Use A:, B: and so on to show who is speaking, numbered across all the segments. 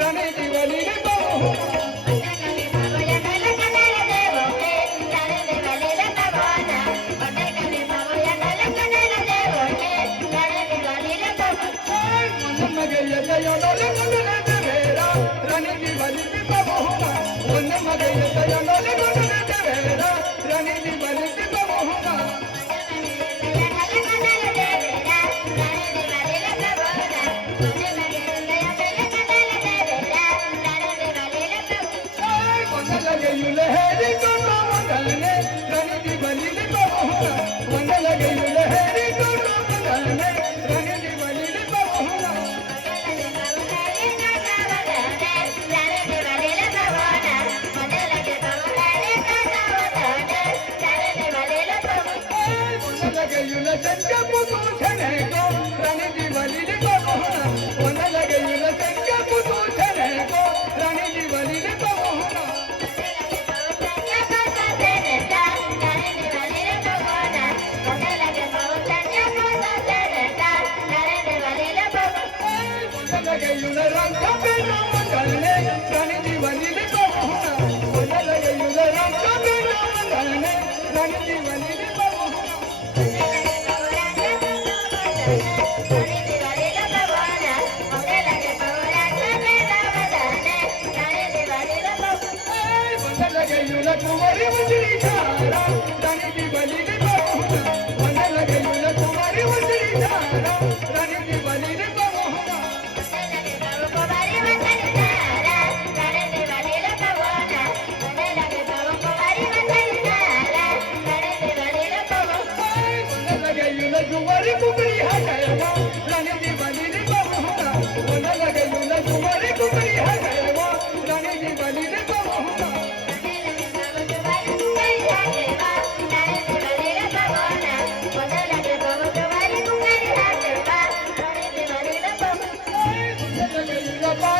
A: రణి రణి கட்டி வந்து Thank you.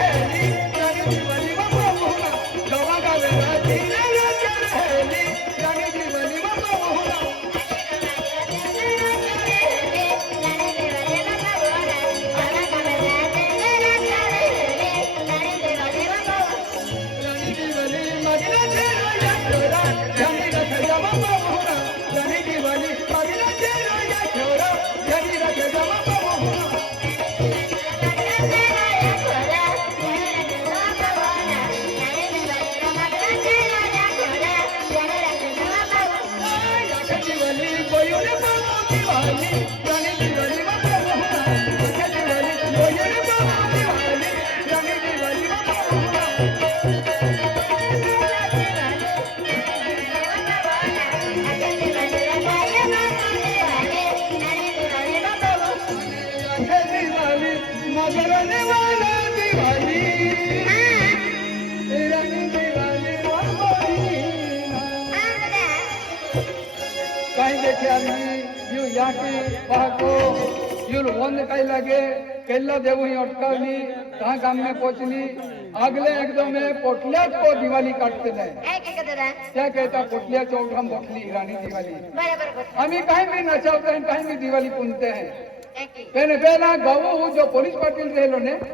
A: Yeah. Thank you. ಹಾಕಿ ಸಾಕು ಇವ್ರು ಒಂದು ಕೈಲಾಗೆ केला देवू कहा अगले एकदम दो में को दिवाली काटते नहीं क्या कहता पोटलिया चौक हम बखली रानी दिवाली? हम कहीं भी नचावते हैं कहीं भी दिवाली पूनते हैं। पहले पहला गाँव जो पुलिस पार्टी रहे ने